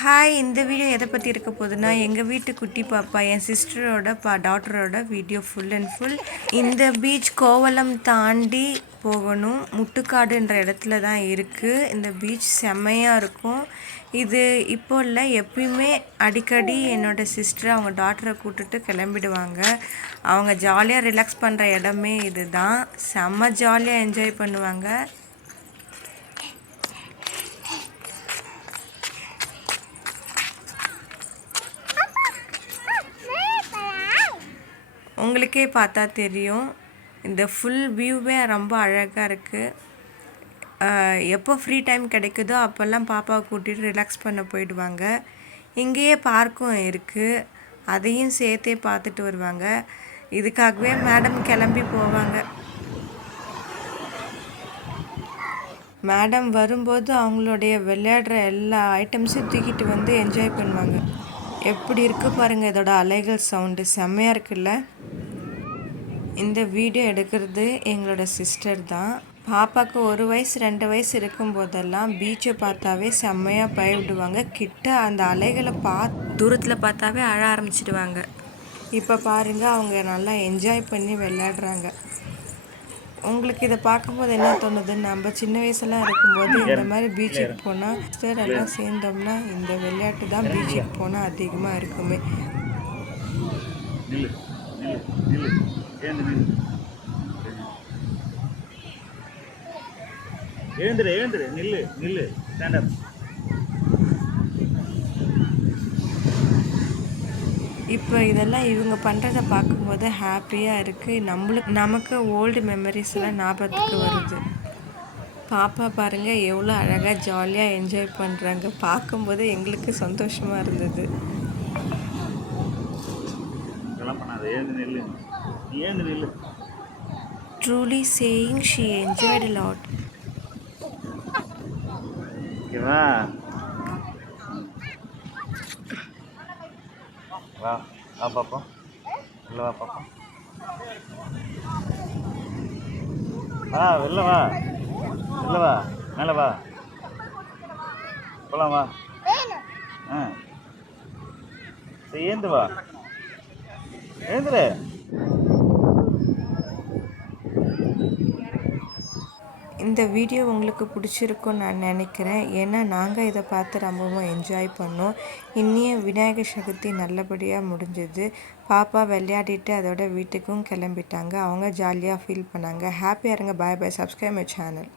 Hi, இந்த video எதை பற்றி இருக்க போகுதுன்னா, எங்கள் வீட்டு குட்டி பாப்பா என் சிஸ்டரோட டாட்டரோட வீடியோ ஃபுல் அண்ட் ஃபுல். இந்த பீச் கோவளம் தாண்டி போகணும், முட்டுக்காடுன்ற இடத்துல தான் இருக்குது. இந்த பீச் செம்மையாக இருக்கும். இது இப்போ இல்லை, எப்பயுமே அடிக்கடி என்னோடய சிஸ்டர் அவங்க டாட்டரை கூப்பிட்டுட்டு கிளம்பிடுவாங்க. அவங்க ஜாலியாக ரிலாக்ஸ் பண்ணுற இடமே இது தான். செம்ம ஜாலியாக என்ஜாய் பண்ணுவாங்க. உங்களுக்கே பார்த்தா தெரியும், இந்த ஃபுல் வியூவே ரொம்ப அழகாக இருக்குது. எப்போ ஃப்ரீ டைம் கிடைக்குதோ அப்போல்லாம் பாப்பாவை கூட்டிகிட்டு ரிலாக்ஸ் பண்ண போயிடுவாங்க. இங்கேயே பார்க்கும் இருக்குது, அதையும் சேர்த்தே பார்த்துட்டு வருவாங்க. இதுக்காகவே மேடம் கிளம்பி போவாங்க. மேடம் வரும்போது அவங்களுடைய விளையாடுற எல்லா ஐட்டம்ஸையும் தூக்கிட்டு வந்து என்ஜாய் பண்ணுவாங்க. எப்படி இருக்குது பாருங்கள், இதோட அலைகள் சவுண்டு செம்மையாக இருக்குல்ல. இந்த வீடியோ எடுக்கிறது எங்களோட சிஸ்டர் தான். பாப்பாவுக்கு 1 வயசு 2 வயசு இருக்கும்போதெல்லாம் பீச்சை பார்த்தாவே செம்மையாக பயவிடுவாங்க. கிட்ட அந்த அலைகளை தூரத்தில் பார்த்தாவே அழ ஆரம்பிச்சிடுவாங்க. இப்போ பாருங்கள், அவங்க நல்லா என்ஜாய் பண்ணி விளையாடுறாங்க. உங்களுக்கு இதை பார்க்கும்போது என்ன தோணுது? நம்ம சின்ன வயசுலாம் இருக்கும்போது இந்த மாதிரி பீச்சுக்கு போனால் சிஸ்டர் எல்லாம் சேர்ந்தோம்னா இந்த விளையாட்டு தான் பீச்சுக்கு போனால் அதிகமாக இருக்குமே. இப்போ இதெல்லாம் இவங்க பண்ணுறதை பார்க்கும்போது ஹாப்பியாக இருக்குது. நமக்கு ஓல்டு மெமரிஸ்லாம் ஞாபகத்துக்கு வருது. பாப்பா பாருங்கள் எவ்வளோ அழகாக ஜாலியாக என்ஜாய் பண்ணுறாங்க. பார்க்கும்போது எங்களுக்கு சந்தோஷமாக இருந்தது. Truly saying she enjoyed a lot. வா வா பாப்பா, வெளில வா பாப்பா, வா வெளில வா, வெளில வா, மேலே வா, போகலாம் வா. சரி ஏந்து வா, ஏந்துரு. இந்த வீடியோ உங்களுக்கு பிடிச்சிருக்குன்னு நான் நினைக்கிறேன். ஏன்னா நாங்கள் இதை பார்த்து ரொம்பவும் என்ஜாய் பண்ணோம். இன்னிய விநாயகர் சதுர்த்தி நல்லபடியாக முடிஞ்சது. பாப்பா விளையாடிட்டு அதோட வீட்டுக்கும் கிளம்பிட்டாங்க. அவங்க ஜாலியாக ஃபீல் பண்ணாங்க. ஹாப்பியாக இருங்க. Bye bye. Subscribe my channel.